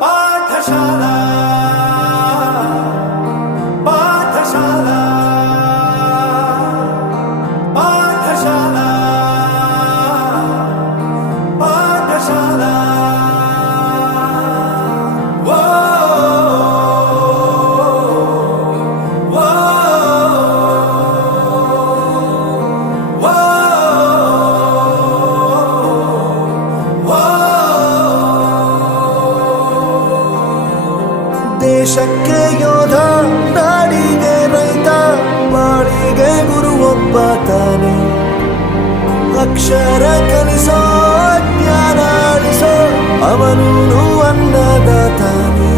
পাঠশালা। ದೇಶಕ್ಕೆ ಯೋಧ ನಾಡಿಗೆ ರೈತ ಬಾಳಿಗೆ ಗುರು ಒಬ್ಬ ತಾನೆ. ಅಕ್ಷರ ಕಲಿಸೋ ಜ್ಞಾನ ಅವನು ಅನ್ನದಾತಾನೆ.